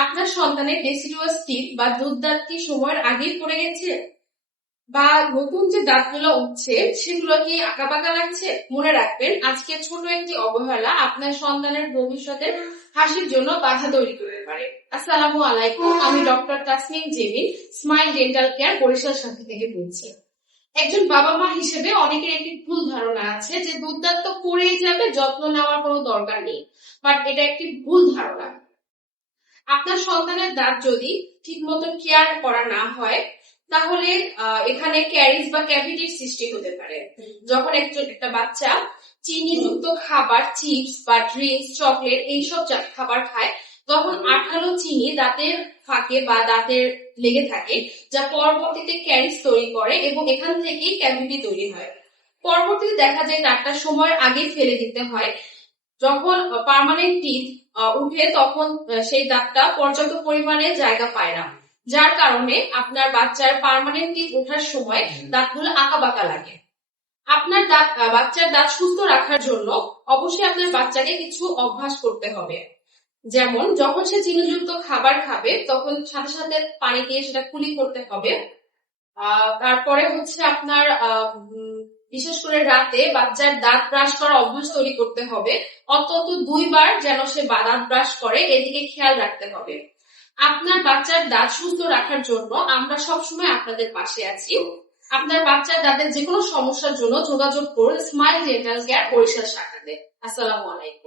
আপনার সন্তানের deciduous teeth বা দুধ দাঁত কি সময়ের আগেই পড়ে গেছে, বা নতুন যে দাঁতগুলো উঠছে সেগুলো কি আঁকাবাঁকা লাগছে? মনে রাখবেন, আজকে ছোট একটি অবহেলা আপনার সন্তানের ভবিষ্যতের হাসির জন্য বাধা তৈরি করতে পারে। আসসালামু আলাইকুম, আমি doctor Tasmin Jemin, smile dental care Barishal শাখা থেকে বলছি। একজন বাবা মা হিসেবে অনেকের একটি ভুল ধারণা আছে যে দুধ দাঁত তো পড়েই যাবে, যত্ন নেওয়ার কোনো দরকার নেই। বাট এটা একটি ভুল ধারণা। আপনার সন্তানের দাঁত যদি ঠিক মতন কেয়ার করা না হয় তাহলে এখানে ক্যারিজ বা ক্যাভিটির সৃষ্টি হতে পারে। যখন একটা বাচ্চা চিনিযুক্ত খাবার, চিপস বা ড্রিঙ্কস, চকলেট এইসব খাবার খায়, তখন আঠালো চিনি দাঁতের ফাঁকে বা দাঁতের লেগে থাকে, যা পরবর্তীতে ক্যারিজ তৈরি করে এবং এখান থেকেই ক্যাভিটি তৈরি হয়। পরবর্তীতে দেখা যায় দাঁতটা সময়ের আগে ফেলে দিতে হয়। যখন পার্মানেন্ট টিথ উঠে তখন সেই দাঁতটা পর্যাপ্ত পরিমাণে জায়গা পায় না, যার কারণে আপনার বাচ্চার পার্মানেন্ট টিথ ওঠার সময় দাঁতগুলো আঁকাবাঁকা লাগে। আপনার বাচ্চার দাঁত সুস্থ রাখার জন্য অবশ্যই আপনার বাচ্চাকে কিছু অভ্যাস করতে হবে। যেমন যখন সে চিনিযুক্ত খাবার খাবে তখন সাথে সাথে পানি দিয়ে সেটা কুলি করতে হবে। তারপরে হচ্ছে আপনার বিশেষ করে রাতে বাচ্চার দাঁত ব্রাশ করার অভ্যাস তৈরি করতে হবে। অন্তত 2 বার যেন সে দাঁত ব্রাশ করে, এদিকে খেয়াল রাখতে হবে। আপনার বাচ্চার দাঁত সুস্থ রাখার জন্য আমরা সবসময় আপনাদের পাশে আছি। আপনার বাচ্চার দাঁতের যে কোনো সমস্যার জন্য যোগাযোগ করুন স্মাইল ডেন্টাল কেয়ার বরিশাল শাখাতে। আসসালামু আলাইকুম।